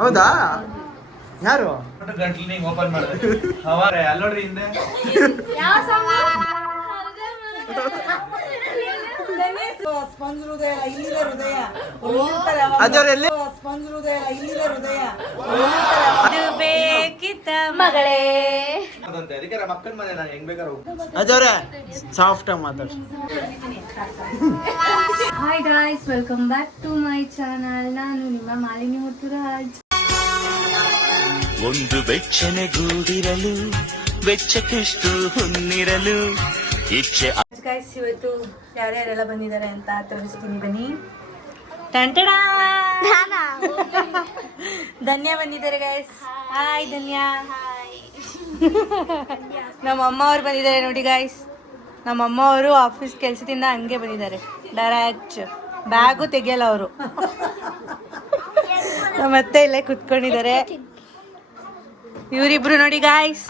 ಹೌದಾ? ಯಾರು ಗಂಟ್ಲಿನಿಂಗ್ ಓಪನ್ ಮಾಡಿದ್ರೆ ಅವರೇ ಅಲ್ಲೋಡ್ರಿ ಹಿಂದೆ ಸ್ಪಂಜ್ ಹೃದಯ ಇಲ್ಲಿದೆ ಹೃದಯ ಅದರಲ್ಲಿ ಸ್ಪಂಜ್ ಹೃದಯ ಇಲ್ಲಿದೆ ಹೃದಯ ಬೇಕಿತ್ತ ಮಗಳೇ ಅದಕ್ಕೆ ಮಕ್ಕಳ ಮನೆ ನಾನು ಹೆಂಗ್ ಬೇಕಾದ್ರೆ ಅದವ್ರೆ ಸಾಫ್ಟ್ ಆಗಿ ಮಾತಾಡ್ಸಿ. Hi guys, welcome back to my channel. ನಾನು ನಿಮ್ಮ ಮಾಲಿನಿ ಮುತ್ತುರಾಜ್. ಒಂದು ಬೆಚ್ಚನೆಗೂಡಿರಲು ಬೆಚ್ಚಕ್ಕೆಷ್ಟು ಹೊನ್ನಿರಲು ಇಚ್ಛೆ. ಗೈಸ್, ಇವತ್ತು ಯಾರ್ಯಾರೆಲ್ಲ ಬಂದಿದ್ದಾರೆ ಅಂತ ತೋರಿಸ್ತೀನಿ ಬನ್ನಿ. ಧನ್ಯ ಬಂದಿದ್ದಾರೆ ಗೈಸ್. ಹಾಯ್ ಧನ್ಯ. ನಮ್ಮ ಅಮ್ಮ ಅವ್ರು ಬಂದಿದ್ದಾರೆ ನೋಡಿ ಗೈಸ್. ನಮ್ಮ ಅಮ್ಮ ಅವರು ಆಫೀಸ್ ಕೆಲಸದಿಂದ ಹಂಗೆ ಬಂದಿದ್ದಾರೆ ಡೈರೆಕ್ಟ್. ಬ್ಯಾಗು ತೆಗಿಯಲ್ಲ ಅವರು. ಮತ್ತೆ ಇಲ್ಲೇ ಕುತ್ಕೊಂಡಿದ್ದಾರೆ. ಇವರಿಬ್ರು ನೋಡಿ ಗಾಯ್ಸ್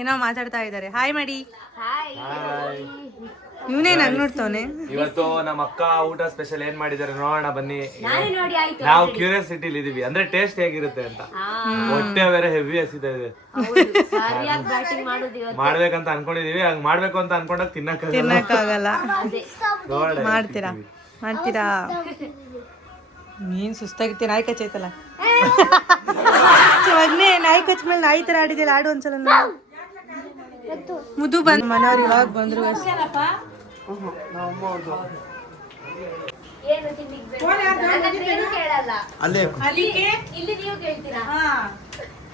ಏನೋ ಮಾತಾಡ್ತಾ ಇದ್ದಾರೆ. ಹಾಯ್ ಮಾಡಿ. ಇವನೇ ನಂಗೆ ನೋಡ್ತಾವನೆ. ಇವತ್ತು ನಮ್ಮ ಅಕ್ಕ ಊಟ ಸ್ಪೆಷಲ್ ಏನ್ ಮಾಡಿದಾರೆ ನೋಡೋಣ ಬನ್ನಿ. ನಾವು ಕ್ಯೂರಿಯಾಸಿಟಿಲಿ ಇದೀವಿ, ಅಂದ್ರೆ ಟೇಸ್ಟ್ ಹೇಗಿರುತ್ತೆ ಅಂತ. ಹೊಟ್ಟೆ ಬೇರೆ ಹೆವಿ ಹಸಿತಾ ಇದೆ. ಮಾಡ್ಬೇಕಂತ ಅನ್ಕೊಂಡಿದೀವಿ, ಹಂಗ್ ಮಾಡ್ಬೇಕು ಅಂತ ಅನ್ಕೊಂಡಾಗ ತಿನ್ನಕ್ಕಾಗಲ್ಲ. ಮಾಡ್ತೀರಾ ಮಾಡ್ತೀರಾ? ನೀನ್ ಸುಸ್ತಾಗಿರ್ತೀಯ. ನಾಯಿ ಕಚ್ಚೈತಲ್ಲ ಮಗ್ನೆ, ನಾಯಿ ಕಚ್ಚ ಮೇಲೆ ನಾಯಿ ತರ ಆಡಿದಿಲ್ಲ. ಆಡು ಒಂದ್ಸಲ. ಮುದು ಬಂದ್ ಮನೆಯವ್ರು ಇವಾಗ ಬಂದ್ರು.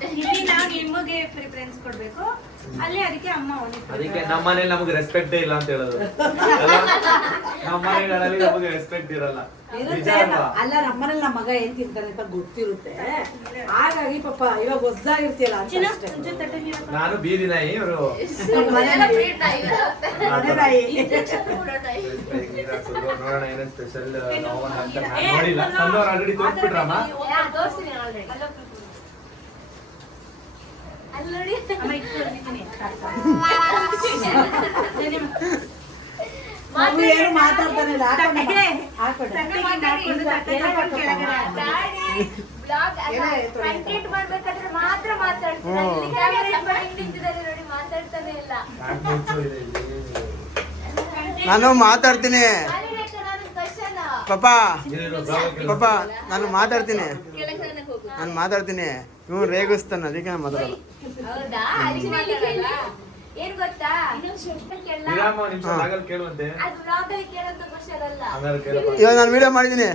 ಇಲ್ಲಿ ನಾವು ನಿಮಗೆ ಪ್ರಿಫರೆನ್ಸ್ ಕೊಡ್ಬೇಕು. ಅಲ್ಲಿ ಅದಕ್ಕೆ ಅಮ್ಮ ಅದಕ್ಕೆ ನಮ್ಮ ಮನೇಲಿ ನಮಗೆ ರೆಸ್ಪೆಕ್ಟ್ ಇಲ್ಲ ಅಂತ ಹೇಳೋದು. ನಮ್ಮ ಮನೆಗಳಲ್ಲಿ ನಮಗೆ ರೆಸ್ಪೆಕ್ಟ್ ಇರಲ್ಲ. ಅಲ್ಲ, ನಮ್ಮನೇಲಿ ನಮ್ಮ ಮಗ ಏನ್ ತಿಂತಾನೆ ಅಂತ ಗೊತ್ತಿರುತ್ತೆ. ಹಾಗಾಗಿ ಪಾಪ ಇವಾಗ ಹೊಸದಾಗಿರ್ತಿಯಲ್ಲ ಅಂತ ಅಷ್ಟೇ. ನಾನು ಬೀದಿ ನಾಯಿ, ಇವರು ನೋಡೋಣ ಏನೇನ್ ಸ್ಪೆಷಲ್ ನೋಡಿಲ್ಲ. ಸಂದವ್ರು ಆಲ್ರೆಡಿ ತೋರಿಸ್ಬಿಟ್ರಮ್ಮ. ಏನು ಮಾತಾಡ್ತಾನೆ ನಾನು ಮಾತಾಡ್ತೀನಿ ಪಾಪಾ. ಪಾಪಾ ನಾನು ಮಾತಾಡ್ತೀನಿ. ಇವ್ನು ರೇಗಿಸ್ತಾನೆ, ಅದಕ್ಕೆ ನಾನು ಮಾತಾಡಲ್ಲ. ಏನ್ ಗೊತ್ತಾ, ಇವಾಗ ನಾನು ವಿಡಿಯೋ ಮಾಡಿದ್ದೀನಿ,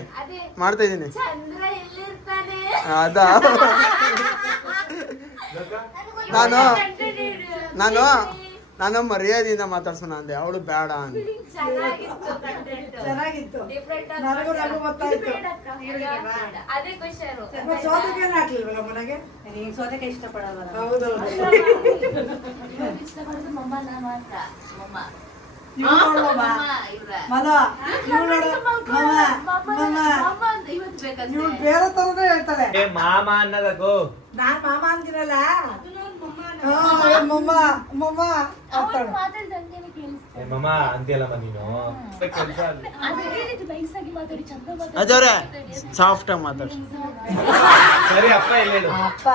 ಮಾಡ್ತಾ ಇದ್ದೀನಿ. ಚಂದ್ರ ಎಲ್ಲಿರ್ತಾನೆ ಅದಾ? ನಾನು ಮರ್ಯಾದೆಯಿಂದ ಮಾತಾಡ್ಸೋಣ ಅಂದೆ, ಅವಳು ಬೇಡ ಅಂದೆ. ಚೆನ್ನಾಗಿತ್ತು. ನನಗೂ ಗೊತ್ತಾಯ್ತು. ಅದೇ ಖುಷಿಯರು. ಸೋದಕೇನು ಹಾಕ್ಲಿಲ್ವಲ್ಲ ಮನೆಗೆ? ಸೋದಕ್ಕೆ ಇಷ್ಟಪಡಲ್ಲ. ಹೌದೌದು. ಇಷ್ಟಪಡೋದು ಮಮ್ಮನ ಮಾತ್ರ. ಮಮ್ಮ ಬೇರೆ ತರದೇ ಹೇಳ್ತಾರೆ. ಮಾಮ ಅನ್ನೋದಕ್ಕೂ ನಾನ್ ಮಾಮ ಅಂತೀನಲ್ಲ, ಮಮ್ಮ ಮಮ್ಮ ಅಂತೀಯಲ್ಲಮ್ಮ ನೀನು. ಅದವ್ರೆ ಸಾಫ್ಟ್ ಆಗಿ ಮಾತಾಡ್ಸಿ. ಸರಿ ಅಪ್ಪ ಇಲ್ಲ. ಅಪ್ಪ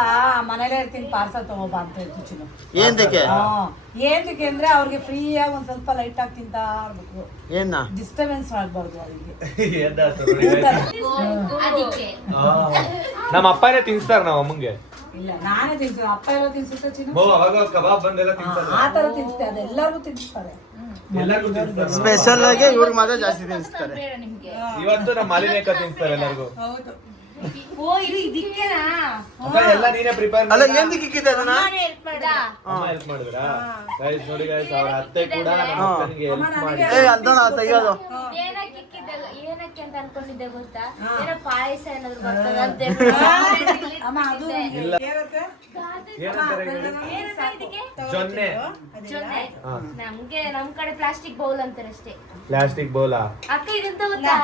ಮನೇಲೇ ಇರ್ತೀನಿ, ಪಾರ್ಸಲ್ ತಗೋಬಾ ಅಂತ ಹೇಳ್ತೀನಿ. ಏನಕ್ಕೆ ಅಂದ್ರೆ ಅವ್ರಿಗೆ ಫ್ರೀಯಾಗಿ ಒಂದ್ ಸ್ವಲ್ಪ ಲೈಟ್ ಆಗಿ ತಿಂತಾ ಇರ್ಬೇಕು. ಏನ ಡಿಸ್ಟರ್ಬೆನ್ಸ್ ಆಗ್ಬಾರ್ದು ಅವ್ರಿಗೆ. ನಮ್ಮ ಅಪ್ಪನೇ ತಿನ್ಸ್ತಾರ ನಮ್ಮ ಅಮ್ಮಂಗೆ. ಇಲ್ಲ, ನಾನೇ ತಿನ್ಸಿದೆ. ಅಪ್ಪ ಎಲ್ಲ ತಿನ್ಸುತ್ತೆ ಚಿನ್ನ. ಅವಾಗ ಕಬಾಬ್ ಬಂದೆಲ್ಲ ತಿನ್ಸ್ತಾರೆ. ಆ ತರ ತಿನ್ಸುತ್ತೆ, ಅದೆಲ್ಲರಿಗೂ ತಿನ್ನಿಸ್ತಾರೆ. ಎಲ್ಲರಿಗೂ ತಿನ್ಸ್ತಾರೆ. ಸ್ಪೆಷಲ್ ಆಗಿ ಇವ್ರಿಗೆ ಮಾತ್ರ ಜಾಸ್ತಿ ತಿನ್ನಿಸ್ತಾರೆ. ಇವತ್ತು ನಮ್ಮ ಮಾಲಿನೇಕ ತಿನ್ಸ್ತಾರೆ ಎಲ್ಲರಿಗೂ. ಹೌದು. ಓ, ಇದು ಇದಕ್ಕೆನಾ? ಅಪ್ಪ ಎಲ್ಲ ನೀನೇ ಪ್ರಿಪೇರ್ ಅಲ್ಲ, ಏನಕ್ಕೆ ಇಕ್ಕಿದ್ದೆ ಅದನ್ನ? ಅಮ್ಮ ಹೆಲ್ಪ್ ಮಾಡಿದ್ರಾ? ಗೈಸ್ ನೋಡಿ ಗೈಸ್, ಅವ್ರ ಅತ್ತೆ ಕೂಡ ನಮ್ಮ ಅಕ್ಕನಿಗೆ ಹೆಲ್ಪ್ ಮಾಡಿ. ಅಂತಣ ತೆಗಿಯೋದು. ಏನಕ್ಕೆ ಅಂತ ಅನ್ಕೊಂಡಿದ್ದೆ ಗೊತ್ತಾ? ಏನೋ ಪಾಯಸ ಏನಾದ್ರು ಬರ್ತದ ಅಂತ ಅಮ್ಮ ಅದು ಇಲ್ಲ. ಜೊನ್ನೆ. ನಮ್ಗೆ ನಮ್ ಕಡೆ ಪ್ಲಾಸ್ಟಿಕ್ ಬೌಲ್ ಅಂತಾರೆ ಅಷ್ಟೇ. ಪ್ಲಾಸ್ಟಿಕ್ ಬೌಲಾ? ಅಕ್ಕ ಇದೆಂತ ಗೊತ್ತಾ?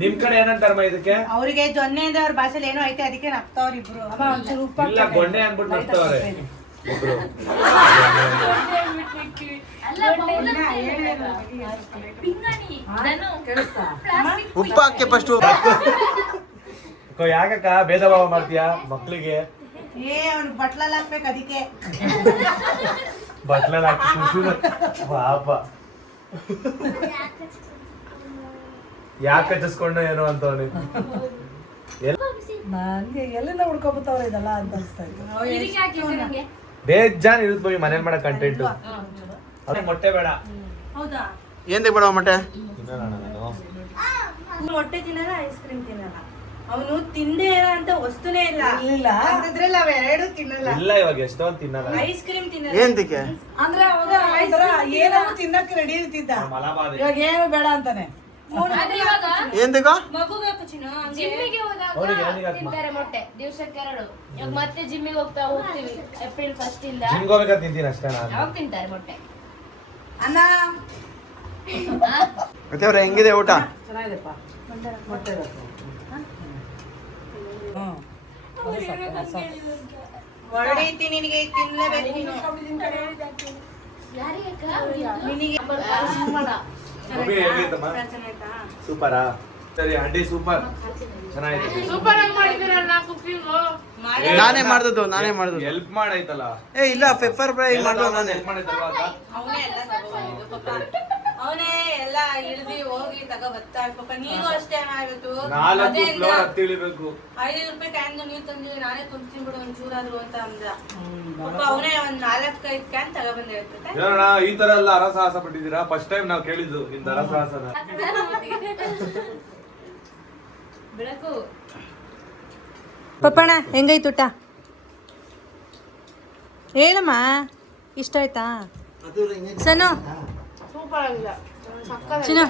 ನಿಮ್ ಕಡೆ ಏನಂತಾರಮ್ಮ ಇದಕ್ಕೆ? ಅವರಿಗೆ ಜೊನ್ನೆ ಅಂದ್ರೆ ಅವ್ರ ಭಾಷೆಲಿ ಏನೋ ಐತೆ, ಅದಕ್ಕೆ ನಗ್ತಾವ್ರ ಇಬ್ರು. ಇಲ್ಲ, ಗೊಣ್ಣೆ ಅನ್ಬಿಟ್ಟು ನಗ್ತಾವ್ರೆ ಇಬ್ರು. ಉಪ್ಪು ಹಾಕಿ ಫಸ್ಟ್. ಯಾಕಕ್ಕ ಭೇದ ಭಾವ ಮಾಡ್ತೀಯಾ ಮಕ್ಳಿಗೆ? ಅವ್ನು ಬಟ್ಲಲ್ಲಿ ಹಾಕ್ಬೇಕು ಅದಕ್ಕೆ. ಬಟ್ಲಲ್ಲಿ ಹಾಕಿ ಖುಷಿನ ಪಾಪ. ಯಾಕೆ ಕಚ್ಚಿಸ್ಕೊಂಡು ಏನೋ ಅಂತವನಿ. ನಂಗೆ ಎಲ್ಲಿಂದ ಹುಡ್ಕೊಬತ್ತವ್ರ ಇದೆಲ್ಲ ಅಂತ ಅನ್ಸ್ತಾ ಇತ್ತು. ಬೇಜಾನ್ ಇರುತ್ತೆ ಬೈ ಮನೇಲಿ ಮಾಡೋ ಕಂಟೆಂಟ್. ಅದೇ ಮೊಟ್ಟೆ ಬೇಡ. ಹೌದಾ? ಏನ್ ತೆಗ್ಬೇಡ ಮೊಟ್ಟೆ? ಮೊಟ್ಟೆ ತಿನ್ನಲ್ಲ, ಐಸ್ ಕ್ರೀಮ್ ತಿನ್ನಲ್ಲ. ಅವನು ತಿಂದೇ ಇಲ್ಲ ಅಂತ ವಸ್ತುನೇ ಇಲ್ಲ. ಅಂತಿದ್ರಲ್ಲ ಅವೆರಡು ತಿನ್ನಲ್ಲ. ಇಲ್ಲ ಇವಾಗ ಎಷ್ಟೊಂದು ತಿನ್ನಲ್ಲ. ಐಸ್ ಕ್ರೀಮ್ ತಿನ್ನಲ್ಲ. ಏನ್ ತಿಕ್ಕೆ? ಅಂದ್ರೆ ಅವಾಗ ಏನೋ ತಿನ್ನಕ್ಕೆ ರೆಡಿ ಇರ್ತಿದ್ದ. ಮಲಬಾದೆ. ಇವಾಗ ಏನು ಬೇಡ ಅಂತಾನೆ. ಏನ್ ತಿಕ್ಕ? ಮಗು ಬೇಕು ಚಿನ್ನು. ಜಿಮ್ಮಿಗೆ ಹೋದಾಗ ತಿಂತಾರೆ ಮೊಟ್ಟೆ ದಿವಸಕ್ಕೆ 2. ಇವಾಗ ಮತ್ತೆ ಜಿಮ್ಮಿಗೆ ಹೋಗ್ತೀವಿ ಏಪ್ರಿಲ್ 1 ಇಂದ. ಜಿಮ್ಗೆ ಹೋಗ್ಬೇಕಾದ್ರೆ ತಿಂತೀನಿ ಅಷ್ಟೇ ನಾನು. ಅವಾಗ ತಿಂತಾರೆ ಮೊಟ್ಟೆ. ಅನ್ನ ಮತ್ತೆ ಅವ್ರ ಹೆಂಗಿದೆ ಊಟ? ಚೆನ್ನಾಗಿದೆಪ್ಪ. ಮೊಟ್ಟೆ ಬೇಕು. ಹೊಡಿತೀನಿ ನಿನಗೆ, ತಿನ್ಲೇಬೇಕು ನೀನು. ಮಮ್ಮಿ ಹೇಗೈತಮ್ಮ? ಸೂಪರಾ? ಸರಿ ಆಂಟಿ ಸೂಪರ್ ಚೆನ್ನಾಗಿದೆ. ನಾನೇ ಮಾಡ್ದದ್ದು ಹೆಲ್ಪ್ ಮಾಡೈತಲ್ಲ. ಇಲ್ಲ ಪೆಪ್ಪರ್ ಫ್ರೈ ಮಾಡ್ದೋ ನಾನೇ. ಹೆಲ್ಪ್ ಮಾಡಿದ್ದಲ್ವಾ ಅಕ್ಕ? ಅವನೇ ಎಲ್ಲ ತಗೊಂಡಿದ್ದು ಪಾಪ. ಅವನೇ ಎಲ್ಲ ಇಳ್ದಿ ಹೋಗಿ ತಗೋಬತ್ತಾ ಪಾಪ. ನೀನು ಅಷ್ಟೇ ಇವತ್ತು 4 ಫ್ಲೋರ್ ಹತ್ತಿ ಇಳಿಬೇಕು. 5 ರೂಪಾಯಿ ಕ್ಯಾನ್ ನೀರು ತಂದಿವಿ, ನಾನೇ ತುಂಬ್ತೀನಿ ಬಿಡು ಒಂಚೂರಾದ್ರು ಅಂತ ಅಂದ ಪಾಪ. ಅವನೇ ಒಂದ್ 4-5 ಕ್ಯಾನ್ ತಗೊಬಂದ ಇರ್ತೈತೆ. ಏನಣ್ಣ ಈ ತರ ಎಲ್ಲ ಅರಸಾಹಸ ಪಟ್ಟಿದ್ದೀರಾ? ಫಸ್ಟ್ ಟೈಮ್ ನಾವು ಕೇಳಿದ್ದು ನಿಮ್ದ ಅರಸಾಹಸನ. ಬೆಳಕು ಪಪ್ಪಣ್ಣ ಹೆಂಗೈತು ಊಟ? ಹೇಳಮ್ಮ, ಇಷ್ಟ ಆಯ್ತಾ? ಸನು ಚಿನ್ನು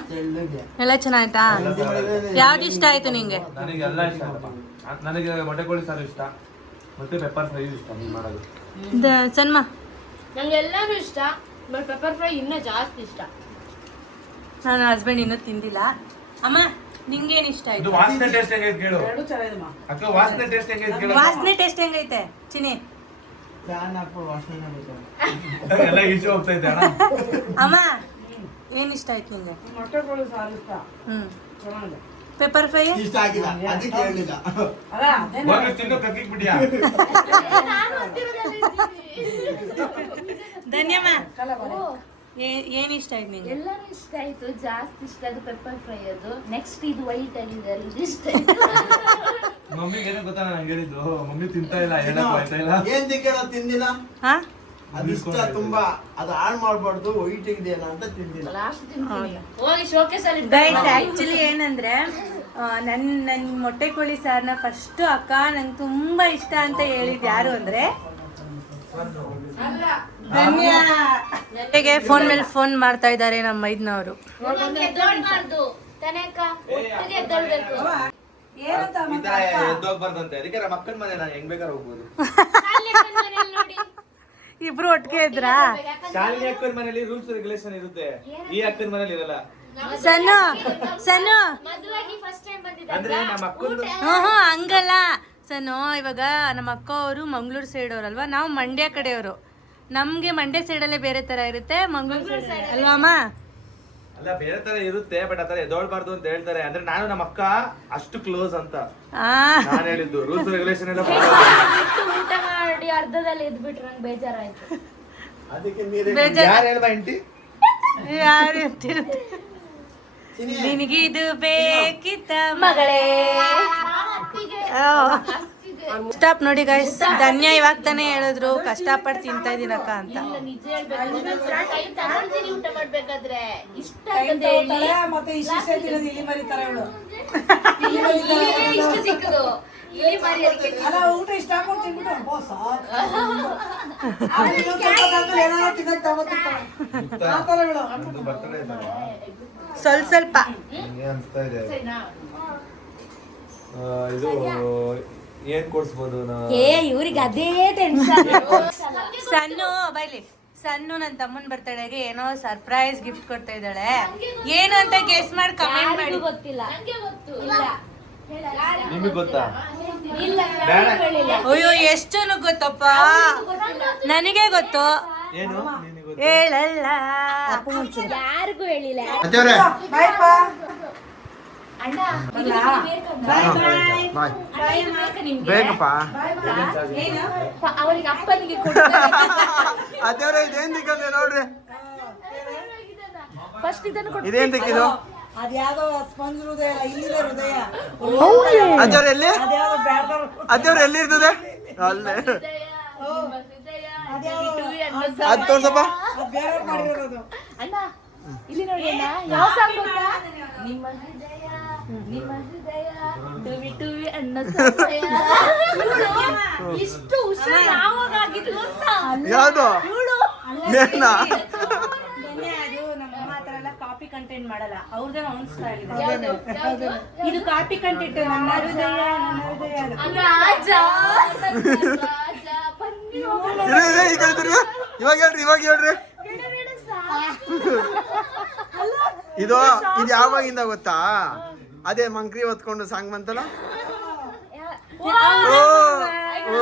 ಎಲ್ಲ ಚೆನ್ನಾಯ್ತಾ? ಯಾವ್ದು ಇಷ್ಟ ಆಯ್ತು ನಿಂಗೆ? ನನಗೆ ಎಲ್ಲ ಇಷ್ಟ ಆಯ್ತಪ್ಪ. ನನಗೆ ಮೊಟ್ಟೆ ಕೋಳಿ ಸಾರು ಇಷ್ಟ, ಮತ್ತೆ ಪೆಪ್ಪರ್ ಫ್ರೈ ಇಷ್ಟ ನೀನು ಮಾಡೋದು. ಸನ್ಮ ನಂಗೆ ಎಲ್ಲಾನು ಇಷ್ಟ, ಬಟ್ ಪೆಪ್ಪರ್ ಫ್ರೈ ಇನ್ನೂ ಜಾಸ್ತಿ ಇಷ್ಟ. ನನ್ನ ಹಸ್ಬೆಂಡ್ ಇನ್ನೂ ತಿಂದಿಲ್ಲ. ಅಮ್ಮ ನಿಂಗೇನ್ ಇಷ್ಟ ಇದು ಆಯ್ತು? ವಾಸನೆ ಟೇಸ್ಟ್ ಹೆಂಗೈತೆ ಕೇಳು ಎರಡು ಚೆನ್ನಾಗಿದೆಮ್ಮ. ಅಕ್ಕ. ವಾಸನೆ ಟೇಸ್ಟ್ ಹೆಂಗೈತೆ ಕೇಳು. ವಾಸನೆ ಟೇಸ್ಟ್ ಹೆಂಗೈತೆ ಚಿನಿ? ಎಲ್ಲ ಈಚೆ ಹೋಗ್ತೈತೆ ಅಣ್ಣ. ಅಮ್ಮ ಏನ್ ಇಷ್ಟ ಆಯ್ತು ನಿಂಗೆ? ಮೊಟ್ಟೆ ಕೋಳಿ ಸಾರು ಇಷ್ಟ. ಚೆನ್ನಾಗಿದೆ. ಪೆಪ್ಪರ್ ಫ್ರೈ ಇಷ್ಟ ಆಗಿಲ್ಲ ಅದಕ್ಕೆ ಹೇಳಿಲ್ಲ. ಅಲ್ಲ ಅದೇನ ಹೋಗಿ ತಿನ್ನು ಕಕ್ಕಿಗೆ ಬಿಟ್ಟಿಯಾ? ಧನ್ಯಮ್ಮ ಕಲ ಬರೀ. ಏನ್ ಇಷ್ಟ ಆಯ್ತು ನಿಂಗೆ? ಎಲ್ಲಾನು ಇಷ್ಟ ಆಯ್ತು, ಜಾಸ್ತಿ ಇಷ್ಟ ಅದು ಪೆಪ್ಪರ್ ಫ್ರೈ. ಅದು ನೆಕ್ಸ್ಟ್ ಇದು ವೈಟ್ ಆಗಿದೆ ಇದು ಇಷ್ಟ ಆಯ್ತು. ಮಮ್ಮಿಗೆ ಏನೋ ಗೊತ್ತಾ ನಾನು ಹೇಳಿದ್ದು, ಮಮ್ಮಿ ತಿಂತಾ ಇಲ್ಲ, ಹೇಳಕ್ ಆಯ್ತಾ ಇಲ್ಲ. ಏನ್ ತಿಕ್ಕ ತಿಂದಿಲ್ಲ? ಹಾ ಅದಿಷ್ಟ ತುಂಬಾ ಅದು ಹಾಳು ಮಾಡ್ಬಾರ್ದು, ವೈಟ್ ಇದೆಯಲ್ಲ ಅಂತ ತಿಂದಿಲ್ಲ. ಲಾಸ್ಟ್ ತಿಂತೀನಿ. ಹೋಗಿ ಶೋಕೇಸ್ ಅಲ್ಲಿ ಗೈಸ್ ಆಕ್ಚುಲಿ ಏನಂದ್ರೆ ನನ್ ಮೊಟ್ಟೆ ಕೋಳಿ ಸಾರನ್ನ ಫಸ್ಟ್ ಅಕ್ಕ ನಂಗೆ ತುಂಬಾ ಇಷ್ಟ ಅಂತ ಹೇಳಿದ್ ಯಾರು ಅಂದ್ರೆ ಧನ್ಯ. ಫೋನ್ ಮೇಲೆ ಫೋನ್ ಮಾಡ್ತಾ ಇದ್ದಾರೆ ನಮ್ಮ ಮೈದ್ನವರು. ಎದ್ದೋಳ್ಬಾರ್ದು ತನಕ ಒಟ್ಟಿಗೆ ಎದ್ದೋಳ್ಬೇಕು. ಏನಂತ ಈ ತರ ಎದ್ದೋಗ್ಬಾರ್ದಂತೆ, ಅದಕ್ಕೆ ನಮ್ಮ ಅಕ್ಕನ ಮನೆ ನಾನು ಹೆಂಗ್ ಬೇಕಾದ್ರೆ ಹೋಗ್ಬೋದು. ಅಲ್ಲಿ ಅಕ್ಕನ್ ಮನೇಲಿ ನೋಡಿ ಇಬ್ರು ಒಟ್ಟಿಗೆ ಇದ್ರಾ? ಶಾಲಿನಿ ಅಕ್ಕನ ಮನೇಲಿ ರೂಲ್ಸ್ ರೆಗ್ಯುಲೇಷನ್ ಇರುತ್ತೆ, ಈ ಅಕ್ಕನ ಮನೇಲಿ ಇರಲ್ಲ. ಸನ್ನು ಸನ್ನು ಮದುವಾಗಿ ಫಸ್ಟ್ ಟೈಮ್ ಅಂದ್ರೆ ಬಂದಿದ್ದ ನಮ್ಮ ಅಕ್ಕನ ಹ್ಞೂ ಹಂಗಲ್ಲ ಸನ್ನು. ಇವಾಗ ನಮ್ಮ ಅಕ್ಕ ಅವರು ಮಂಗ್ಳೂರ್ ಸೈಡ್ ಅವರಲ್ವಾ, ನಾವು ಮಂಡ್ಯ ಕಡೆಯವರು. ನಮ್ಗೆ ಮಂಡ್ಯ ಸೈಡಲ್ಲೇ ಬೇರೆ ತರ ಇರುತ್ತೆ, ಮಂಗ್ಳೂರ್ ಸೈಡ್ ಅಲ್ವಾ ಅಮ್ಮ? ಅಲ್ಲ ಬೇರೆ ತರ ಇರುತ್ತೆ, ಬಟ್ ಆತರ ಎದ್ದೋಳ್ಬಾರ್ದು ಅಂತ ಹೇಳ್ತಾರೆ. ಅಂದ್ರೆ ನಾನು ನಮ್ಮ ಅಕ್ಕ ಅಷ್ಟು ಕ್ಲೋಸ್ ಅಂತ ನಾನು ಹೇಳಿದ್ದು. ರೂಲ್ಸ್ ರೆಗ್ಯುಲೇಷನ್ ಎಲ್ಲ ಊಟ ಮಾಡಿ ಅರ್ಧದಲ್ಲಿ ಎದ್ಬಿಟ್ರೆ ನಂಗೆ ಬೇಜಾರಾಯ್ತು. ಅದಕ್ಕೆ ನೀರೇ ಯಾರು ಹೇಳ್ಬಾ ಇಂಟಿ? ಯಾರು ನಿನಗಿದು ಬೇಕಿತ್ತ ಮಗಳೇ? ಸ್ಟಾಪ್ ನೋಡಿ ಗೈಸ್, ಧನ್ಯ ಇವಾಗ ತಾನೇ ಹೇಳಿದ್ರು ಕಷ್ಟಪಟ್ಟು ತಿಂತಾ ಇದೀನಕ್ಕ ಅಂತ. ನಿಜ ಹೇಳ್ಬೇಕು, ಕೈ ತಗೊಳ್ತೀನಿ ಊಟ ಮಾಡ್ಬೇಕಾದ್ರೆ. ಇಷ್ಟ ಕೈ ಆಗತ್ತೆ ಹೇಳಿ. ತಗೊಳ್ತಾಳೆ, ಮತ್ತೆ ಇಷ್ಟೇ ತಿನ್ನೋದು ಇಲಿ ಮರಿತಾರೆ ಇವಳು. ಇಲ್ಲಿಗೆ ಇಷ್ಟು ಚಿಕ್ಕದು ಇಲ್ಲಿ ಮರಿ ಅದಕ್ಕೆ ಅಲ್ಲ ಊಟ ಇಷ್ಟ ಹಾಕೊಂಡು ತಿನ್ಬಿಟ್ಟು ಅಬ್ಬಾ ಸಾಕು. ಆಮೇಲೆ ಇನ್ನೊಂದ್ ಸ್ವಲ್ಪ ಹೊತ್ತಾದ್ಮೇಲೆ ಏನಾದ್ರು ತಿನ್ನಕ್ ತಗೋತಿರ್ತಾಳೆ. ಆ ಥರ ಇವಳು. ಬರ್ತಡೇ ಇದಲ್ವಾ? ಸ್ವಲ್ಪ ಸ್ವಲ್ಪ ನಂಗೆ ಅನ್ಸ್ತಾ ಇದೆ ಸರಿನಾ? ಇದು ಏನ್ ಕೊಡ್ಸ್ಬೋದು ಇವ್ರಿಗೆ ಅದೇ ಟೆನ್ಷನ್. ಸನ್ನು ಬೈಲಿ. ಸನ್ನು ನನ್ನ ತಮ್ಮನ ಬರ್ತಡೆಗೆ ಏನೋ ಸರ್ಪ್ರೈಸ್ ಗಿಫ್ಟ್ ಕೊಡ್ತಾ ಇದ್ದಾಳೆ. ಏನು ಅಂತ ಗೆಸ್ ಮಾಡಿ ಕಮೆಂಟ್ ಮಾಡಿ. ಗೊತ್ತಿಲ್ಲ, ನಂಗೆ ಗೊತ್ತು. ಇಲ್ಲ ನಿಮಗೆ ಗೊತ್ತಾ? ಇಲ್ಲ ಅಯ್ಯೋ ಎಷ್ಟು ಜನಕ್ಕೆ ಗೊತ್ತಪ್ಪ? ನನಗೆ ಗೊತ್ತು. ಏನು ನಿನಗೆ ಗೊತ್ತಾ? ಹೇಳಲ್ಲ ಯಾರಿಗೂ ಹೇಳಿಲ್ಲ. ಅದೇವ್ರೆ ಬಾಯಪ್ಪ. ಅಣ್ಣ ಬಾಯ್ ಬಾಯ್ ಬಾಯ್ ಬೇಕಾ ನಿಮ್ಗೆ ಬೇಕಪ್ಪ. ಏನು ಅವರಿಗೆ ಅಪ್ಪನಿಗೆ ಕೊಡ್ತಾರೆ ಅದೇವ್ರೆ ಇದೇನ್ ದಿಕ್ಕಂದೆ ನೋಡ್ರಿ. ಫಸ್ಟ್ ಇದನ್ನು ಕೊಟ್ಟು ಇದೇನ್ ದಿಕ್ಕಿದು? ಅದ್ಯಾವ್ದೋ ಸ್ಪಂಜ್ ಹೃದಯ ಇಲ್ಲಿದೆ ಹೃದಯ ಅದೇವ್ರ ಎಲ್ಲಿ? ಅದ್ಯಾವ್ದೋ ಬ್ಯಾಡ್ದವ್ರು ಅದೇವ್ರ ಎಲ್ಲಿ ಇರ್ತದೆ? ಅಲ್ಲೇ. ಅದ್ಯಾವ್ದೋ ಅದ್ ತೋರ್ಸಪ್ಪ. ಅದ್ ಬೇರೆಯವ್ರು ಮಾಡಿರೋದು. ಅಣ್ಣ ಇಲ್ಲಿ ನೋಡಿ ಅಣ್ಣ ಯಾವ ಸಾಂಗ್ ಗೊತ್ತಾ ನಿಮ್ಮ ಹೃದಯ ಟುವಿ ಟುವಿ ಅಣ್ಣ ಸಮಯ ಇಷ್ಟು ಹುಷಾರು ಯಾವಾಗ ಆಗಿದ್ಲು ಅಂತ ಯಾವ್ದು? ಏನ? ಅದು ನಮ್ಮ ಮಾತ್ರ ಎಲ್ಲ ಕಾಪಿ ಕಂಟೆಂಟ್ ಮಾಡಲ್ಲ ಅವ್ರದೇ ಓನ್ ಸ್ಟೈಲ್ ಇದೆ ಯಾವ್ದು? ಯಾವ್ದು? ಇದು ಕಾಪಿ ಕಂಟೆಂಟ್ ನನ್ನ ಹೃದಯ ಅದು. ರಾಜ ರಾಜ ಬನ್ನಿ ಹೋಗೋಣ. ಇರು, ಈ ಕಡೆ ತಿರ್ಗು. ಇವಾಗ ಹೇಳ್ರಿ ಬೇಡ ಬೇಡ ಸಾಕು. ಇದು ಯಾವಾಗಿಂದ ಗೊತ್ತಾ? ಅದೇ ಮಂಕ್ರಿ ಹೊತ್ಕೊಂಡು ಸಾಂಗ್ ಬಂತಲ್ಲ. ಓ, ಓ.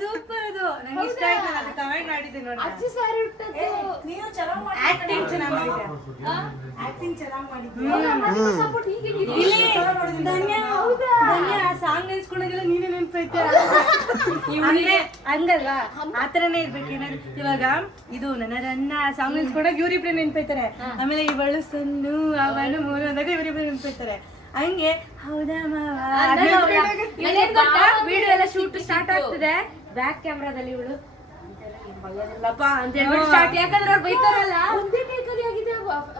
ಸೂಪರ್ ಅದು ನಂಗೆ ಇಷ್ಟ ಆಯ್ತು ಅದು ಕಮೆಂಟ್ ಮಾಡಿದ್ದೆ ನೋಡಿ ಅಜ್ಜಿ ಸಾರಿ ಹುಟ್ಟದ್ದು ನೀವು ಚೆನ್ನಾಗಿ ಮಾಡಿ ಆಕ್ಟಿಂಗ್ ಚೆನ್ನಾಗಿ ಮಾಡಿದ್ದೆ ಆಕ್ಟಿಂಗ್ ಚೆನ್ನಾಗಿ ಮಾಡಿದ್ವಿ. ಸಪೋರ್ಟ್ ಹೀಗೆ ನೀವು ಇಲ್ಲಿ ಧನ್ಯ ಧನ್ಯ ಆ ಸಾಂಗ್ ನೆನ್ಸ್ಕೊಂಡಾಗೆಲ್ಲ ನೀನೇ ನೆನ್ಪೈತೆ ಇವ್ನಿಗೆ ಹಂಗಲ್ವಾ ಆತರನೇ ಇರ್ಬೇಕು ಏನಾದ್ರು ಇವಾಗ ಇದು ನನ್ನ ಸಾಂಗ್ ನೆನ್ಸ್ಕೊಂಡಾಗ ಇವ್ರಿಬ್ರೆ ನೆನ್ಪೈತಾರೆ ಆಮೇಲೆ ಇವಳು ಸನ್ನು ಅವನು ಮೂರು ಅಂದಾಗ ಇವರಿಬ್ರೆ ನೆನ್ಪೈತಾರೆ ಹಂಗೆ ಹೌದಾ ವಿಡಿಯೋ ಎಲ್ಲ ಶೂಟ್ ಸ್ಟಾರ್ಟ್ ಆಗ್ತದೆ ಬ್ಯಾಕ್ ಕ್ಯಾಮ್ರಾದಲ್ಲಿ ಇವಳು ಬೈಯೋದಿಲ್ಲಪ್ಪ ಅಂತ ಹೇಳ್ಬಿಟ್ಟು ಸ್ಟಾರ್ಟ್ ಯಾಕಂದ್ರೆ ಅವ್ರು ಬೈತಾರಲ್ಲ ಒಂದೇ ಟೇಕಲ್ಲಿ ಆಗಿದೆ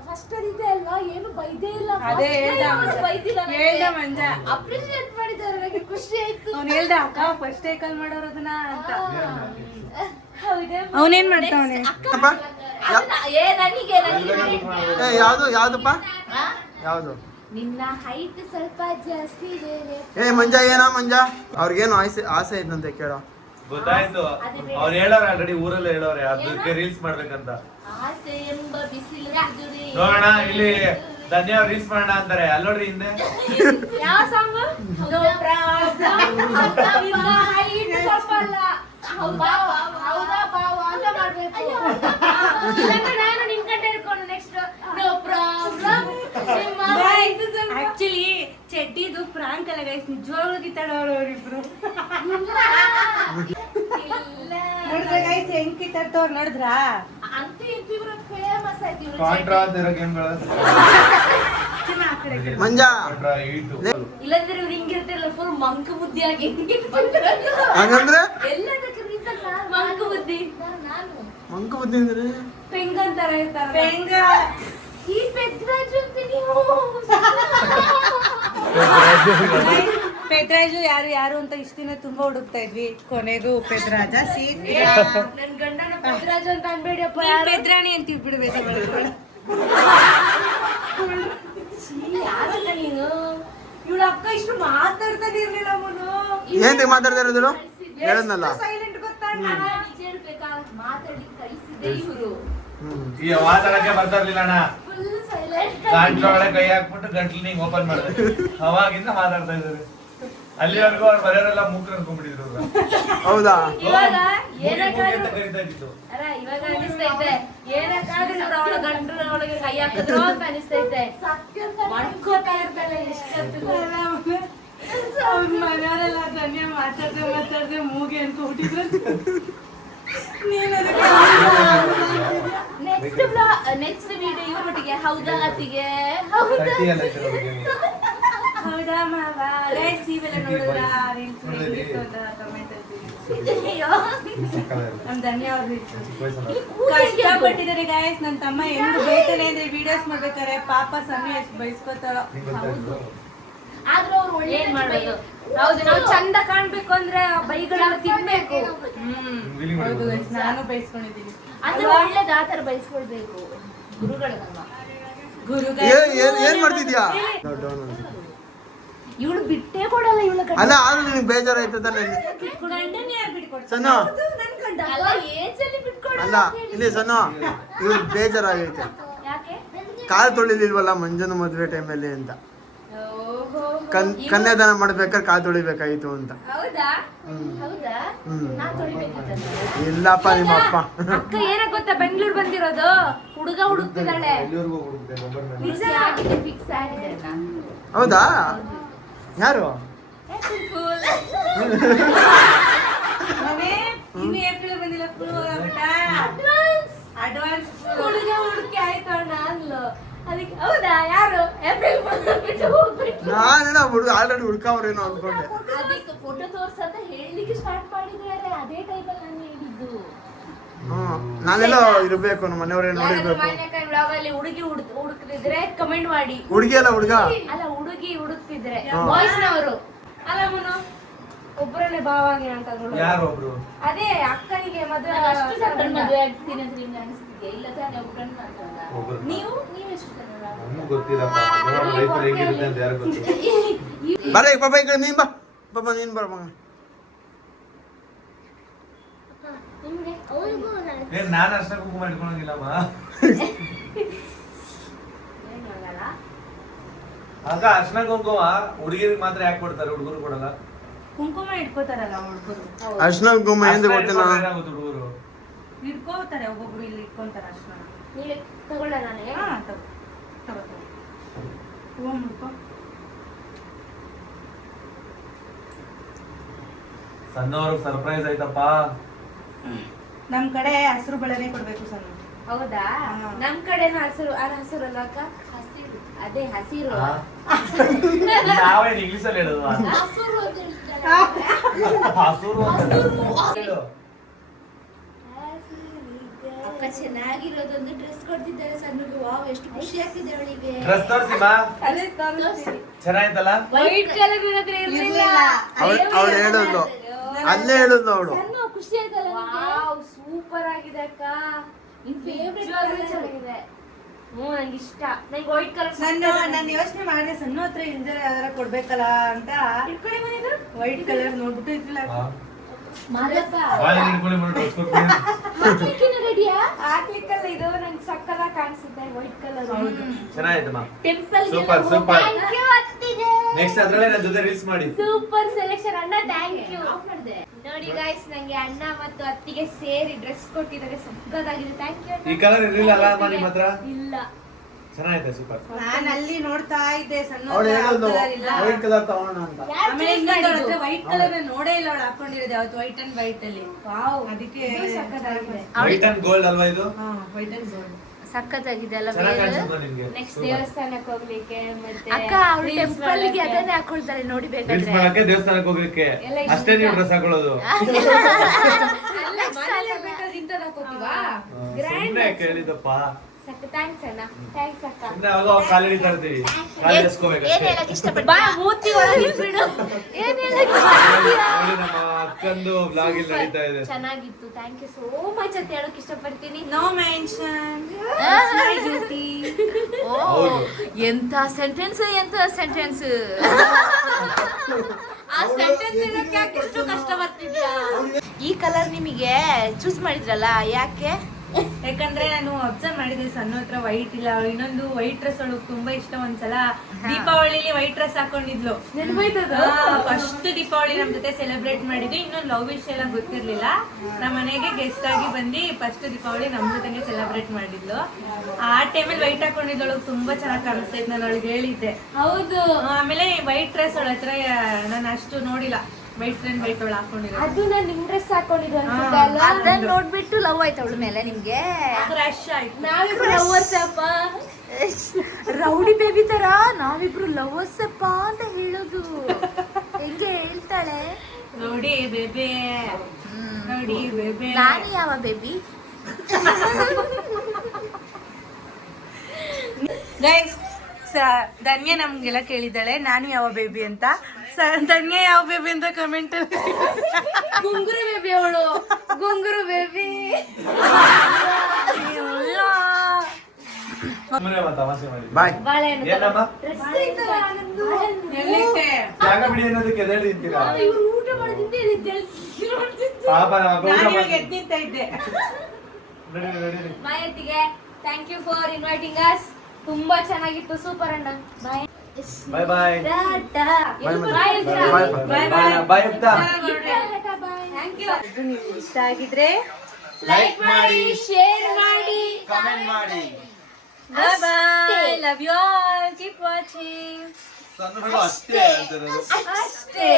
ಫಸ್ಟ್ ಅದಿದೆ ಅಲ್ವಾ ಏನು ಬೈದೇ ಇಲ್ಲ ಅದೇ ಹೇಳ್ದ ಮಂಜ ಅಪ್ರಿಶಿಯೇಟ್ ಮಾಡಿದ್ದಾರೆ ನನಗೆ ಖುಷಿ ಆಯ್ತು ಅವ್ನು ಹೇಳ್ದ ಅಕ್ಕ ಫಸ್ಟ್ ಟೇಕಲ್ ಮಾಡೋರು ಅದನ್ನ ಅಂತ ಹೌದಾ ಅವನೇನ್ ಮಾಡ್ತಾವನೆ ಅಪ್ಪ, ಏ ನನಗೆ ಏ, ಯಾವ್ದಪ್ಪ? ಆ? ಯಾವ್ದು? ನಿನ್ನ ಹೈಟ್ ಸ್ವಲ್ಪ ಜಾಸ್ತಿ ಇದೆ ಮಂಜ ಮಂಜ ಅವ್ರಿಗೇನು ಆಸೆ ಐತಂತೆ ಕೇಳೋ. ಗೊತ್ತಾಯ್ತು, ಅವ್ರು ಹೇಳೋರು ಆಲ್ರೆಡಿ ಊರಲ್ಲಿ ಹೇಳೋರೆ ಅದಕ್ಕೆ ರೀಲ್ಸ್ ಮಾಡ್ಬೇಕಂತ. ಆಸೆ ಎಂಬ ಬಿಸಿಲು ಎದುರಿ ನೋಡೋಣ ಇಲ್ಲಿ ಧನ್ಯ ರೀಲ್ಸ್ ಮಾಡೋಣ ಅಂತಾರೆ. ಅಲ್ಲೋಡ್ರಿ ಹಿಂದೆ ಯಾವ ಸಾಂಗ್ ನೋ ಪ್ರಾಬ್ಲಮ್ ಹೈಟ್ ಸ್ವಲ್ಪ ಅಲ್ಲ ಹೌದಾ ಬಾವ ಅಂತ ಮಾಡ್ಬೇಕು ಇಲ್ಲಾಂದ್ರೆ ನಾನು ನಿನ್ ಕಂಡೆ ಇಟ್ಕೊಂಡು ನೆಕ್ಸ್ಟ್ ನೋ ಪ್ರಾಬ್ಲಮ್ ನಿಮ್ಮ ಹೈಟ್ ಸ್ವಲ್ಪ ಆಕ್ಚುಲಿ ಚೆಡ್ಡಿದು ಪ್ರಾಂಕ್ ಅಲ್ಲ ಗೈಸ್ ನಿಜವಾಗ್ಲೂ ಕಿತ್ತಾಡೋರು ಅವರಿಬ್ರು ಇಲ್ಲ ನೋಡಿದ್ರ ಗೈಸ್ ಹೆಂಗ್ ಕಿತ್ತಾಡ್ತವ್ರು ನೋಡಿದ್ರಾ ಅಂತೂ ಇಬ್ರು ಫೇಮಸ್ ಆಯ್ತು ಇವ್ರು ಕಾಂಟ್ರಾ ಅಂತ ಇರೋ ಗೇಮ್ಗಳು ಮಂಜ ಇಲ್ಲಂದ್ರೆ ಇವ್ರು ಹಿಂಗಿರ್ತಿರಲ್ಲ ಫುಲ್ ಮಂಕ ಬುದ್ಧಿ ಆಗಿ ಹಂಗಂದ್ರೆ ಎಲ್ಲದಕ್ಕೆ ರೀಸನ್ ಮಂಕ ಬುದ್ಧಿ ನಾನು ಮಂಕ ಬುದ್ಧಿ ಅಂದ್ರೆ ಪೆಂಗ್ ಅಂತಾರ ಇರ್ತಾರ ಹೆಂಗ ಈ ಪೆದ್ರಾಜು ಅಂತ ನೀವು ಪೆದ್ರಾಜು ಯಾರು ಅಂತ ಇಷ್ಟ ದಿನ ತುಂಬಾ ಹುಡುಕ್ತಾ ಇದ್ವಿ ಕೊನೆಗೂ ಪೆದ್ರಾಜ ಸೀಟ್ ನನ್ ಗಂಡನ ಪೆದ್ರಾಜು ಅಂತ ಅನ್ಬೇಡಿಯಪ್ಪ ಪೆದ್ರಾಣಿ ಅಂತ ಬಿಡ್ಬೇಕು ಯಾರಲ್ಲ ನೀನು ಇವಳ ಅಕ್ಕ ಇಷ್ಟು ಮಾತಾಡ್ತಾನೆ ಇರ್ಲಿಲ್ಲ ಅವನು ಏನ್ ಮಾತಾಡ್ತಾ ಇರೋದು? ಹೇಳದ್ನಲ್ಲ. ಸೈಲೆಂಟ್ ಗೊತ್ತಾ ಹೇಳ್ಬೇಕಾ ಮಾತಾಡಿ ಕಳಿಸಿದೆ ಇವರು ಈಗ ಮಾತಾಡಕ್ಕೆ ಬರ್ತಾ ಇರ್ಲಿಲ್ಲ ಅಣ್ಣ. ಫುಲ್ ಸೈಲೆಂಟ್ ಗಂಟ್ಲೊಳಗೆ ಕೈ ಹಾಕ್ಬಿಟ್ಟು ಗಂಟ್ಲು ಹಿಂಗ್ ಓಪನ್ ಮಾಡಿದೆ. ಅವಾಗಿಂದ ಮಾತಾಡ್ತಾ ಇದ್ದಾರೆ. ಅಲ್ಲಿವರೆಗೂ ಅವ್ರು ಬರೋರೆಲ್ಲ ಮೂಕ್ ಅನ್ಕೊಂಡ್ಬಿಟ್ಟಿದ್ರು ಅವ್ರು. ಹೌದಾ? ಇವಾಗ ಮೂಗಿ ಅಂತ ಏನಕ್ಕಾದ್ರೂ ಕರೀತಾ ಇದ್ದಿದ್ದು. ಅಲ್ಲ ಇವಾಗ ಅನಿಸ್ತೈತೆ ಏನಕ್ಕಾದ್ರೂ ಇವ್ರು ಅವಳ ಗಂಟ್ರ ಒಳಗೆ ಕೈ ಹಾಕಿದ್ರು ಅಂತ ಅನಿಸ್ತೈತೆ ಮಾಡ್ಕೋತಾ ಇರ್ತಾಳೆ ಎಷ್ಟೊತ್ತಿಗೂ ಅವ್ನ ಮನೆಯವರೆಲ್ಲ ಧನ್ಯ ಮಾತಾಡ್ದೆ ಮೂಗೆ ಅನ್ಕೊಂಡ್ಬಿಟ್ಟಿದ್ರು ನೆಕ್ಸ್ಟ್ ವಿಡಿಯೋ ಇವ್ರ ಮಟ್ಟಿಗೆ ಹೌದಾ ಅತ್ತಿಗೆ ಹೌದಾ ತಟ್ಟಿಯಲ್ಲ ಇದ್ದಿರೋದು game. ಹೌದಾ ಮಾವ ಗೈಸ್ ನೀವೆಲ್ಲ ನೋಡಿದ್ರ ರೀಲ್ಸ್ ಕಮೆಂಟ್ ನಮ್ ಧನ್ಯ ಅವ್ರ ಕಷ್ಟಪಟ್ಟಿದ್ದಾರೆ ಗೈಸ್ ನನ್ನ ತಮ್ಮ ಹೆಂಗ್ ಬೇಕನೆ ಅಂದ್ರೆ ವಿಡಿಯೋಸ್ ಮಾಡ್ಬೇಕಾರೆ ಪಾಪ ಸಮಯ ಎಷ್ಟು ಬಯಸ್ಕೋತಾರೋ ಆದ್ರೂ ಅವ್ರು ಒಳ್ಳೆ ಮಾಡೋದು ಹೌದು ನಾವು ಚಂದ ಕಾಣ್ಬೇಕು ಅಂದ್ರೆ ಬೈಗಳೆಲ್ಲ ತಿನ್ಬೇಕು ಹೌದು guys, ನಾನು ಬಯಸ್ಕೊಂಡಿದ್ದೀನಿ ಅಂದ್ರೆ ಒಳ್ಳೇದು ಆತರ ಬಯಸ್ಕೊಳ್ಬೇಕು ಗುರುಗಳನ್ನ ಏನ್ ಮಾಡ್ತಿದ್ಯಾ? ಇವಳು ಬಿಟ್ಟೇ ಕೊಡಲ್ಲ ಇವಳ ಅಲ್ಲ ಆದ್ರೂ ನಿನಗೆ ಬೇಜಾರಾಯ್ತದ? ಗಂಡನೇ ಯಾರು ಬಿಟ್ಕೊಡ್ತಾರೆ ಸಣ್ಣ ಅಲ್ಲ ಏಜ್ ಅಲ್ಲಿ ಬಿಟ್ಕೊಡಲ್ಲ ಅಲ್ಲ ಇಲ್ಲಿ ಸಣ್ಣ ಇವ್ರು ಬೇಜಾರಾಗೈತೆ. ಯಾಕೆ ಕಾಲ್ ತೊಳಿಲಿಲ್ವಲ್ಲ ಮಂಜನ ಮದ್ವೆ ಟೈಮಲ್ಲಿ ಅಂತ. ಓಹೋ ಕನ್ಯಾದಾನ ಮಾಡ್ಬೇಕಾದ್ರೆ ಕಾಲ್ ತೊಳಿಬೇಕಾಯ್ತು ಅಂತ. ಹೌದಾ ಹೌದಾ ನಾ ತೊಳಿಬೇಕಿತ್ತಂತ ಇಲ್ಲಪ್ಪ ನಿಮ್ಮ ಅಪ್ಪ. ಅಕ್ಕ ಏನಕ್ಕೆ ಗೊತ್ತಾ ಬೆಂಗಳೂರು ಬಂದಿರೋದು ಹುಡುಗ ಹುಡುಕ್ತಿದ್ದಾಳೆ ಎಲ್ಲಿವರೆಗೂ ಹುಡುಕ್ತೆ ನಂಬರ್ ಮೇಲೆ ನಿಜ ಆಗಿದೆ ಫಿಕ್ಸ್ ಆಗಿದೆ ಹೌದಾ ಯಾರು ಮನೆ ಇನ್ನು ಏಪ್ರಿಲ್ ಬಂದಿಲ್ಲ ಫುಲ್ ಅಡ್ವಾನ್ಸ್ ಹುಡುಗ ಹುಡುಕಿ ಆಯ್ತು ಅಣ್ಣ ಅಂದ್ಲು ಅದಕ್ಕೆ ಹೌದಾ ಯಾರು ಏಪ್ರಿಲ್ ಬಂದ್ಬಿಟ್ಟು ಹೋಗ್ಬಿಟ್ಟು ನಾನೇನೋ ಹುಡುಗ ಆಲ್ರೆಡಿ ಹುಡ್ಕವ್ರೇನೋ ಅನ್ಕೊಂಡೆ. ಅದಕ್ಕೆ ಫೋಟೋ ತೋರ್ಸಂತ ಹೇಳಲಿಕ್ಕೆ ಸ್ಟಾರ್ಟ್ ಮಾಡಿದ್ದಾರೆ ಅದೇ ಟೈಮಲ್ಲಿ ನಾನು ಹೇಳಿದ್ದು ನಾನೆಲ್ಲ ಇರ್ಬೇಕು ನಮ್ಮ ಮನೆಯವರೇ ನೋಡಿರ್ಬೇಕು. ಮಾನ್ಯಕಾಯಿ ಬ್ಲಾಗಲ್ಲಿ ಹುಡುಗಿ ಹುಡುಕ್ತಿದ್ರೆ ಕಮೆಂಟ್ ಮಾಡಿ. ಹುಡುಗಿ ಅಲ್ಲ ಹುಡುಗ ಅಲ್ಲ ಹುಡುಗಿ ಹುಡುಕ್ತಿದ್ರೆ ಬಾಯ್ಸ್ನವರು ಅಲ್ಲ ಮುನು ಒಬ್ಬರನ್ನೇ ಭಾವಾಗಿ ಅಂತ ಯಾರು ಒಬ್ರು ಅದೇ ಅಕ್ಕನಿಗೆ ಮದುವೆ ಅಷ್ಟು ಜನ ಮದುವೆ ಆಗ್ತೀನಿ ಅಂತ ನಿಮ್ಗೆ ಅನಿಸ್ತಿದ್ಯಾ ಇಲ್ಲ ತಾನೇ ಒಬ್ಬರನ್ನ ಒಬ್ರು ನೀವು ನೀವೆಷ್ಟು ಜನ ನಮ್ಗೂ ಗೊತ್ತಿಲ್ಲಪ್ಪ ನಮ್ಮ ಲೈಫ್ ಹೇಗಿರುತ್ತೆ ಅಂತ ಯಾರು ಗೊತ್ತಿಲ್ಲ. ಬರ ಪಾಪ ಈ ಕಡೆ ನೀನ್ ಬಾ ಪಾಪ ನೀನ್ ಬರ ಮಗ. ನಿಮ್ಗೆ ಅವ್ರಿಗೂ ಏನ್ ನಾನು ಅಷ್ಟ ಕುಂಕುಮ ಇಟ್ಕೊಳಂಗಿಲ್ಲಮ್ಮ. ಏನು ಆಗಲ್ಲ ಆಗ ಅರ್ಶನ ಕುಂಕುಮ ಹುಡುಗಿರಿಗೆ ಮಾತ್ರ ಯಾಕೆ ಕೊಡ್ತಾರೆ ಹುಡುಗರು ಕೊಡಲ್ಲ? ಕುಂಕುಮ ಇಟ್ಕೋತಾರಲ್ಲ ಹುಡುಗರು ಅರ್ಶನ ಕುಂಕುಮ ಏನು ಗೊತ್ತಿಲ್ಲ. ಹುಡುಗರು ಇಟ್ಕೋತಾರೆ ಒಬ್ಬೊಬ್ರು ಇಲ್ಲಿ ಇಟ್ಕೊಂತಾರೆ ಅರ್ಶನ. ನೀವೇ ತಗೊಳ್ಳ ನನಗೆ ಹಾ ತಗೋ ತಗೋ ತಗೋ ಹೂವು ಮುಡ್ಕೋ. ಸಣ್ಣವ್ರಿಗೆ ಸರ್ಪ್ರೈಸ್ ಆಯ್ತಪ್ಪ. ನಮ್ ಕಡೆ ಹಸಿರು ಬಳೆನೇ ಕೊಡ್ಬೇಕು ಸಣ್ಣ. ಹೌದಾ ನಮ್ ಕಡೆನೂ ಹಸಿರು ಅದು ಹಸಿರು ಅಲ್ಲ ಅಕ್ಕ ಹಸಿರು ಅದೇ ಹಸಿರು ನಾವೇನು ಇಂಗ್ಲಿಷ್ ಅಲ್ಲಿ ಹೇಳೋದು ಹಸಿರು ಅಂತ ಹೇಳ್ತಾರೆ. ಹಸೂರು ಅಂತ ಹೇಳು. ಅಕ್ಕ ಚೆನ್ನಾಗಿರೋದೊಂದು ಡ್ರೆಸ್ ಕೊಡ್ತಿದ್ದಾರೆ ಸಣ್ಣಗೆ ವಾವ್ ಎಷ್ಟು ಖುಷಿ ಆಗ್ತಿದೆ ಅವಳಿಗೆ ಡ್ರೆಸ್ ತೋರ್ಸಿಮಾ ಅದೇ ತೋರಿಸ್ತೀನಿ. ಚೆನ್ನಾಯ್ತಲ್ಲ? ವೈಟ್ ಕಲರ್ ಇರೋದ್ರೆ ಇರ್ಲಿಲ್ಲ ಅವಳು ಹೇಳಿದ್ಲು ಅಲ್ಲೇ ಹೇಳಿದ್ಲು ಅವಳು. ಸಣ್ಣ ಖುಷಿ ಆಯ್ತಲ್ಲ ವಾವ್ ಸೂಪರ್ ಆಗಿದೆ ಅಕ್ಕ ನಿನ್ ಫೇವರೇಟ್ ಕಲರ್ ಚೆನ್ನಾಗಿದೆ ನಂಗೆ ಇಷ್ಟ ನಂಗೆ ವೈಟ್ ಕಲರ್ ನಾನು ಯೋಚನೆ ಮಾಡಿದೆ ಸಣ್ಣ ಹತ್ರ ಇಲ್ದೇ ಯಾವ್ದಾರ ಕೊಡ್ಬೇಕಲ್ಲ ಅಂತ ಇಟ್ಕೊಳ್ಳಿ ಮನೆದು ವೈಟ್ ಕಲರ್ ನೋಡ್ಬಿಟ್ಟು ಇರ್ಲಿಲ್ಲ. ಮಾದಪ್ಪ ಬಾಯಲ್ಲಿ ಹಿಡ್ಕೊಂಡು ಬಂದು ಡ್ರೆಸ್ ಕೊಡ್ತೀನಿ. ಹಾಕ್ಲಿಕ್ಕಿನ ರೆಡಿಯಾ ಹಾಕ್ಲಿಕ್ಕಲ್ಲ ಇದು ನಂಗೆ ಸಕ್ಕತ್ತಾಗಿ ಕಾಣಿಸುತ್ತೆ ವೈಟ್ ಕಲರ್ ಚೆನ್ನಾಯ್ತಮ್ಮ. Temple Super, super. Thank you ಅತ್ತಿಗೆ ನೆಕ್ಸ್ಟ್ ಅದ್ರಲ್ಲೇ ನನ್ನ ಜೊತೆ ರೀಲ್ಸ್ ಮಾಡಿ. ಸೂಪರ್ ಸೆಲೆಕ್ಷನ್ ಅಣ್ಣ ಥ್ಯಾಂಕ್ ಯು ನೋಡಿ ಗೈಸ್ ನಂಗೆ ಅಣ್ಣ ಮತ್ತು ಅತ್ತಿಗೆ ಸೇರಿ ಡ್ರೆಸ್ ಕೊಟ್ಟಿದ್ದಾರೆ ಸಕ್ಕತ್ತಾಗಿದೆ ಥ್ಯಾಂಕ್ ಯು ಈ ಕಲರ್ ಇರ್ಲಿಲ್ಲ ಅಲ್ಲ ಅಮ್ಮ ನಿಮ್ಮ ಹತ್ರ? ಇಲ್ಲ ಚೆನ್ನಾಗಿದೆ ಸೂಪರ್. ನಾನು ಅಲ್ಲಿ ನೋಡ್ತಾ ಇದ್ದೆ ಸಣ್ಣ ಅವಳು ಹೇಳಿದ್ಲು ಕಲರ್ ಇಲ್ಲ. ವೈಟ್ ಕಲರ್ ತಗೋಣ ಅಂತ. ಆಮೇಲೆ ಇನ್ನೊಂದು ವೈಟ್ ಕಲರ್ ನೋಡೇ ಇಲ್ಲ ಅವಳು ಹಾಕೊಂಡಿರೋದು ಯಾವತ್ತು ವೈಟ್ ಅಂಡ್ ವೈಟ್ ಅಲ್ಲಿ. ವಾವ್ ಅದಕ್ಕೆ ಸಕ್ಕತ್ತಾಗಿದೆ. ವೈಟ್ ಅಂಡ್ ಗೋಲ್ಡ್ ಅಲ್ವಾ ಇದು? ಹಾ ವೈಟ್ ಅಂಡ್ ಗೋಲ್ಡ್ ಸಕ್ಕತ್ತಾಗಿದೆ ಅಲ್ಲ ಚೆನ್ನಾಗಿ ಕಾಣಿಸುತ್ತೆ ನಿಮ್ಗೆ. ನೆಕ್ಸ್ಟ್ ದೇವಸ್ಥಾನಕ್ಕೆ ಹೋಗ್ಲಿಕ್ಕೆ ಮತ್ತೆ ಅಕ್ಕ ಅವ್ರು ಟೆಂಪಲ್ ಗೆ ಅದನ್ನೇ ಹಾಕೊಳ್ತಾರೆ ನೋಡಿ ರೀಲ್ಸ್ ಬೇಕಾದ್ರೆ ಮಾಡಕ್ಕೆ ದೇವಸ್ಥಾನಕ್ಕೆ ಹೋಗ್ಲಿಕ್ಕೆ ಅಷ್ಟೇ ನೀವು ಡ್ರೆಸ್ ಹಾಕೊಳ್ಳೋದು. ಇಂಥದ್ದು ಹಾಕೋತೀವಾ ಸುಮ್ನೆ ಕೇಳಿದಪ್ಪ. ಸಕ್ಕ ಥ್ಯಾಂಕ್ಸ್ ಅಣ್ಣ ಥ್ಯಾಂಕ್ಸ್ ಅಕ್ಕ ಸುಮ್ನೆ ಅವಾಗ ಕಾಲ್ ಹಿಡಿತಾ ಇರ್ತೀವಿ. ಕಾಲ್ ಏನ್ ಎಸ್ಕೋಬೇಕಷ್ಟೇ. ಹೇಳಕ್ ಇಷ್ಟಪಡ್ತೀಯ? ಬಾ ಮೂತಿ ಒಳಗೆ ಬಿಡು ಏನ್ ಹೇಳಕ್ ನೋಡಿ ನಮ್ಮ ಅಕ್ಕಂದು ಬ್ಲಾಗ್ ಇಲ್ಲಿ ನಡೀತಾ ಇದೆ. ಚೆನ್ನಾಗಿತ್ತು ಥ್ಯಾಂಕ್ ಯು ಸೋ ಮಚ್ ಅಂತ ಹೇಳಕ್ ಇಷ್ಟಪಡ್ತೀನಿ ನೋ ಮೆನ್ಷನ್ ಓ ಹೌದು. ಎಂತ ಸೆಂಟೆನ್ಸ್ ಆ ಸೆಂಟೆನ್ಸ್ ಹೇಳಕ್ಕೆ ಯಾಕೆ ಇಷ್ಟು ಕಷ್ಟ ಬರ್ತಿದ್ಯಾ? ಈ ಕಲರ್ ನಿಮಗೆ ಚೂಸ್ ಮಾಡಿದ್ರಲ್ಲ ಯಾಕೆ? ಯಾಕಂದ್ರೆ ನಾನು ಅಬ್ಸರ್ವ್ ಮಾಡಿದ್ದೆ ಸಣ್ಣ ಹತ್ರ ವೈಟ್ ಇಲ್ಲ. ಇನ್ನೊಂದು ವೈಟ್ ಡ್ರೆಸ್ ಅವಳು ತುಂಬಾ ಇಷ್ಟ. ಒಂದ್ಸಲ ದೀಪಾವಳಿಲಿ ವೈಟ್ ಡ್ರೆಸ್ ಹಾಕೊಂಡಿದ್ಲು. ಫಸ್ಟ್ ದೀಪಾವಳಿ ನಮ್ ಜೊತೆ ಸೆಲೆಬ್ರೇಟ್ ಮಾಡಿದ್ವಿ. ಇನ್ನೊಂದು ಲವ್ ವಿಷಯ ಎಲ್ಲ ಗೊತ್ತಿರ್ಲಿಲ್ಲ. ನಮ್ಮ ಮನೆಗೆ ಗೆಸ್ಟ್ ಆಗಿ ಬಂದು ಫಸ್ಟ್ ದೀಪಾವಳಿ ನಮ್ ಜೊತೆಗೆ ಸೆಲೆಬ್ರೇಟ್ ಮಾಡಿದ್ಲು. ಆ ಟೈಮಲ್ಲಿ ವೈಟ್ ಹಾಕೊಂಡಿದ್ಲು. ತುಂಬಾ ಚೆನ್ನಾಗಿ ಕಾಣಿಸ್ತಾ ಇತ್ತು. ನಾನು ಅವಳಿಗೆ ಹೇಳಿದ್ದೆ. ಹೌದು ಆಮೇಲೆ ವೈಟ್ ಡ್ರೆಸ್ ಅವಳ ಹತ್ರ ನಾನು ಅಷ್ಟು ನೋಡಿಲ್ಲ. ವೈಟ್ ಅಂಡ್ ವೈಟ್ ಅವಳು ಹಾಕೊಂಡಿದ್ಲು. ಅದು ನಾನು ನಿಮ್ ಡ್ರೆಸ್ ಹಾಕೊಂಡಿದ್ದು ಅನ್ಸುತ್ತೆ ಅಲ್ವಾ ಅದನ್ನ ನೋಡ್ಬಿಟ್ಟು ಲವ್ ಆಯ್ತು ಅವಳ ಮೇಲೆ ನಿಮ್ಗೆ? ಕ್ರಶ್ ಆಯ್ತು. ನಾವಿಬ್ರು ಲವರ್ಸ್ ಅಪ್ಪ ರೌಡಿ ಬೇಬಿ ತರ ನಾವಿಬ್ರು ಲವರ್ಸ್ ಅಪ್ಪ ಅಂತ ಹೇಳೋದು ಹೆಂಗೆ ಹೇಳ್ತಾಳೆ ನೋಡಿ ಬೇಬೆ ನೋಡಿ ಬೇಬೆ. ನಾನು ಯಾವ ಬೇಬಿ? ಗೈಸ್ ಧನ್ಯ ನಮ್ಗೆಲ್ಲ ಕೇಳಿದ್ದಾಳೆ ನಾನು ಯಾವ ಬೇಬಿ ಅಂತ. ಧನ್ಯ ಯಾವ ಬೇಬಿ ಅಂತ ಕಮೆಂಟ್ ಗುಂಗುರು ಬೇಬಿ ಅವಳು ಗುಂಗುರು ಬೇಬಿ ಸುಮ್ನೆ ಮತ್ತೆ ತಮಾಷೆ ಮಾಡಿ. ಬಾಯ್. ಬಾಳೆಹಣ್ಣು ಏನಮ್ಮ? ಡ್ರೆಸ್ ಐತಲ್ಲ ನಂದು. ಜಾಗ ಬಿಡಿ ಅನ್ನೋದಕ್ಕೆ ಎದ್ದೇಳಿ ನಿಂತೀರಾ? ಇವ್ರು ಊಟ ಮಾಡೋದಿಂದ ಪಾಪ ನಮ್ಮ ಅಕ್ಕ ಊಟ ನಾನು ಇವಾಗ ಮಾಡ್ತಿದ್ದೆ. ಎದ್ದು ನಿಂತ ಇದ್ದೆ. ನಡೀರಿ. ಮಾಯತಿಗೆ thank you for inviting us ತುಂಬಾ ಚೆನ್ನಾಗಿತ್ತು ಸೂಪರ್ ಅಣ್ಣ ಬಾಯ್ ಬಾಯ್ ಬಾಯ್. ಟಾಟಾ ಬಾಯ್ ಬಾಯ್ ಬಾಯ್. ಬಾಯ್ ಅಂತ. ಬಾಯ್ ಥ್ಯಾಂಕ್ ಯು ಇದು ನಿಮ್ಗೆ ಇಷ್ಟ ಆಗಿದ್ರೆ ಲೈಕ್ ಮಾಡಿ, ಶೇರ್ ಮಾಡಿ, ಕಮೆಂಟ್ ಮಾಡಿ. Bye bye. Love you all. Keep watching. ಸಣ್ಣ ಹುಡುಗ ಅಷ್ಟೇ ಅಂತಿರೋದು. ಅಷ್ಟೇ.